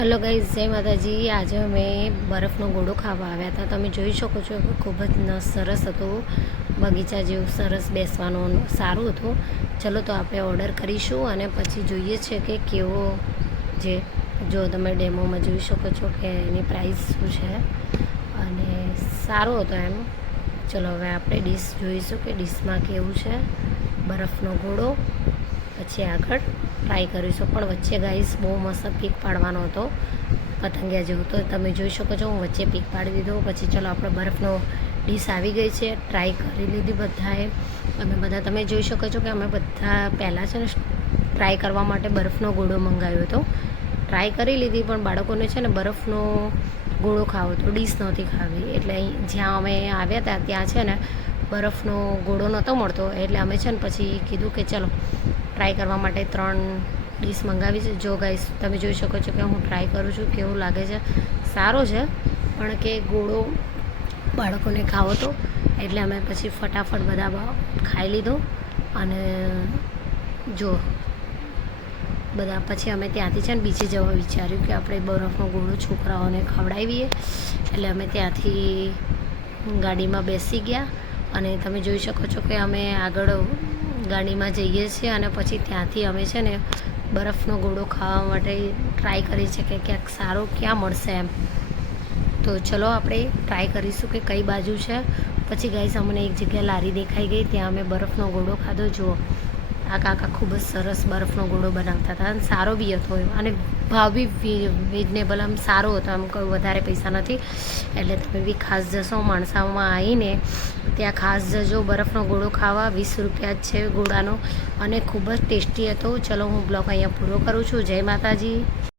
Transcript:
Hello guys, जय माताजी। आज અમે બરફનો ગોળો ખાવા આવ્યા હતા। તમે જોઈ શકો છો કે ખૂબ જ સરસ હતું, બગીચા જેવું સરસ બેસવાનું સારું હતું। ચલો તો આપણે ઓર્ડર કરીશું અને પછી જોઈએ છે કે કેવો જે જો તમે ડેમોમાં જોઈ શકો છો કે એની પ્રાઇસ શું છે અને સારો હતો એમ। ચલો હવે આપણે ડીશ જોઈશું કે ડીશમાં કેવું છે બરફનો ગોળો, પછી આગળ ટ્રાય કરીશું। પણ વચ્ચે ગાઈસ બહુ મસ્ત પીક પાડવાનો હતો, પતંગિયા જેવું। તો તમે જોઈ શકો છો હું વચ્ચે પીક પાડી દીધો। પછી ચલો આપણે બરફનો ડીશ આવી ગઈ છે, ટ્રાય કરી લીધી બધાએ। અમે બધા તમે જોઈ શકો છો કે અમે બધા પહેલાં છે ને ટ્રાય કરવા માટે બરફનો ગોળો મંગાવ્યો હતો। ટ્રાય કરી લીધી, પણ બાળકોને છે ને બરફનો ગોળો ખાવો તો ડીશ નહોતી ખાવી, એટલે જ્યાં અમે આવ્યા હતા ત્યાં છે ને બરફનો ગોળો નહોતો મળતો, એટલે અમે છે ને પછી કીધું કે ચલો ટ્રાય કરવા માટે 3 ડીશ મંગાવી છે। જો ગાઈસ તમે જોઈ શકો છો કે હું ટ્રાય કરું છું કેવું લાગે છે। સારો છે, પણ કે ગોળો બાળકોને ખાવો તો એટલે અમે પછી ફટાફટ બધા ખાઈ લીધો। અને જો બધા પછી અમે ત્યાંથી છે ને બીજે જવા વિચાર્યું કે આપણે બરફનો ગોળો છોકરાઓને ખવડાવીએ, એટલે અમે ત્યાંથી ગાડીમાં બેસી ગયા। અને તમે જોઈ શકો છો કે અમે આગળ ગાડીમાં જઈએ છીએ અને પછી ત્યાંથી અમે છે ને બરફનો ગોળો ખાવા માટે ટ્રાય કરી છે કે ક્યાંક સારો ક્યાં મળશે એમ। તો ચલો આપણે ટ્રાય કરીશું કે કઈ બાજુ છે। પછી ગાઈસ અમને એક જગ્યાએ લારી દેખાઈ ગઈ, ત્યાં અમે બરફનો ગોળો ખાધો। જુઓ આ કાકા ખૂબ જ સરસ બરફનો ગોળો બનાવતા હતા અને સારો બી હતો અને ભાવ બી રિઝનેબલ, આમ સારો હતો, આમ કોઈ વધારે પૈસા નથી। એટલે તમે બી ખાસ જશો માણસામાં આવીને ત્યાં ખાસ જજો બરફનો ગોળો ખાવા। 20 રૂપિયા જ છે ગોળાનો અને ખૂબ જ ટેસ્ટી હતો। ચલો હું બ્લોગ અહીંયા પૂરો કરું છું। જય માતાજી।